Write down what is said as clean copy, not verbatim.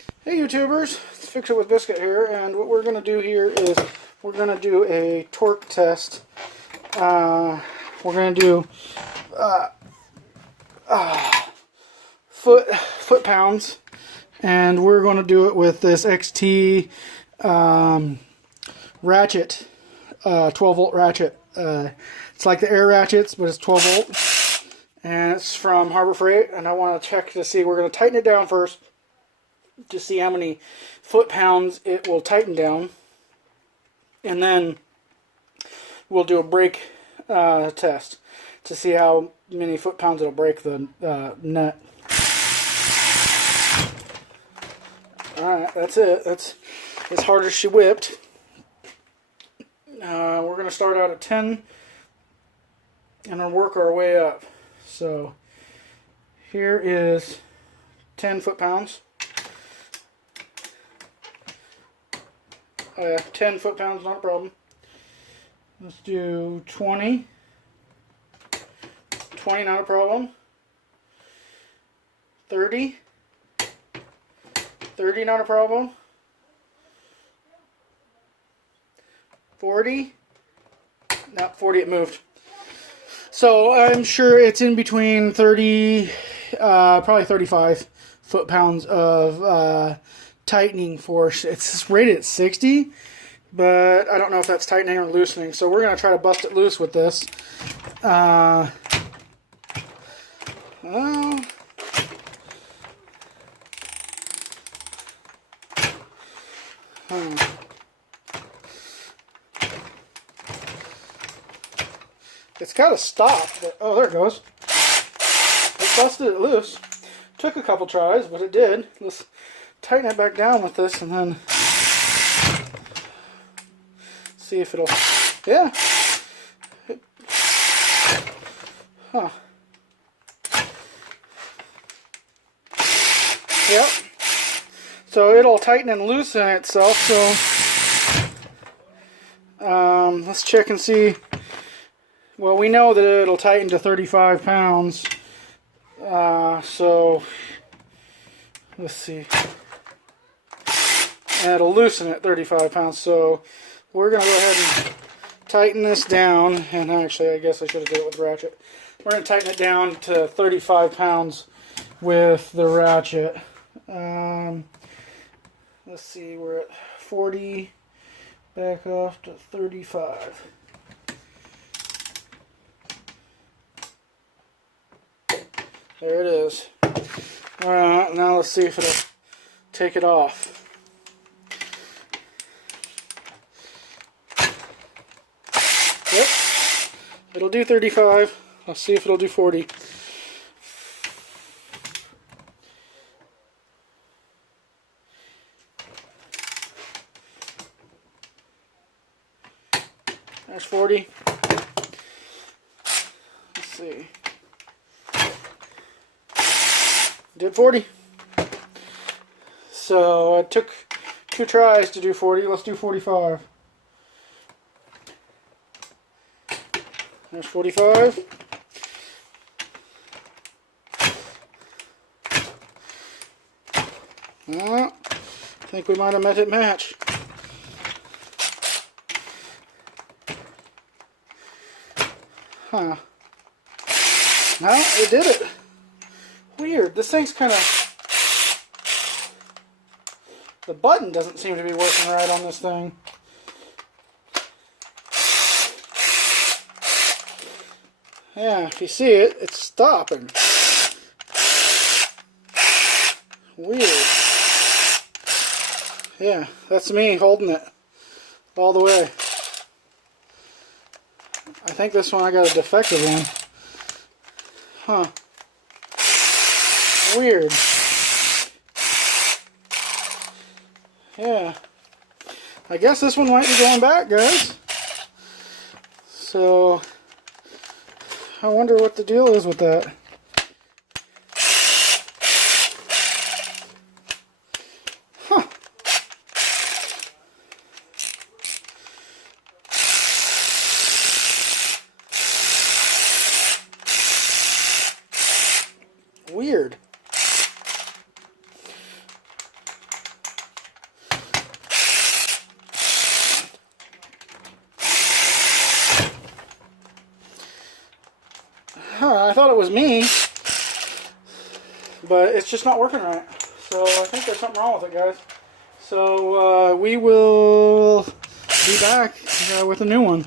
Hey YouTubers, it's Fix It with Biscuit here, and what we're going to do here is we're going to do a torque test. We're going to do foot pounds, and we're going to do it with this XT Ratchet, 12 volt Ratchet. It's like the air ratchets, but it's 12 volt, and it's from Harbor Freight. And I want to check to see. We're going to tighten it down first to see how many foot-pounds it will tighten down, and then we'll do a brake test to see how many foot-pounds it'll break the nut. Alright, that's it. That's as hard as she whipped. We're going to start out at 10 and then work our way up. So here is 10 foot-pounds. 10 foot-pounds, not a problem. Let's do 20. 20, not a problem. 30. 30, not a problem. 40. Not 40, it moved. So I'm sure it's in between 30, probably 35 foot-pounds of tightening force. It's rated at 60, but I don't know if that's tightening or loosening, so we're going to try to bust it loose with this. It's got to stop, but, oh, there it goes. It busted it loose. Took a couple tries, but it did. Let's tighten it back down with this and then see if it'll, yeah. Huh. Yep. So it'll tighten and loosen itself, so let's check and see. Well, we know that it'll tighten to 35 pounds. So let's see. And it'll loosen at 35 pounds. So we're going to go ahead and tighten this down. And actually, I guess I should have did it with Ratchet. We're going to tighten it down to 35 pounds with the Ratchet. Let's see, we're at 40. Back off to 35. There it is. Alright, now let's see if it'll take it off. Yep. It'll do 35. Let's see if it'll do 40. There's 40. Let's see. Did 40. So it took 2 tries to do 40. Let's do 45. There's 45. I think we might have met it match. Huh. No, it did it. Weird. This thing's kind of... The button doesn't seem to be working right on this thing. Yeah, if you see it, it's stopping. Weird. Yeah, that's me holding it all the way. I think this one I got a defective one. Huh. Weird. Yeah. I guess this one might be going back, guys. So, I wonder what the deal is with that. Huh. Weird. I thought it was me, but it's just not working right. So I think there's something wrong with it, guys. So we will be back with a new one.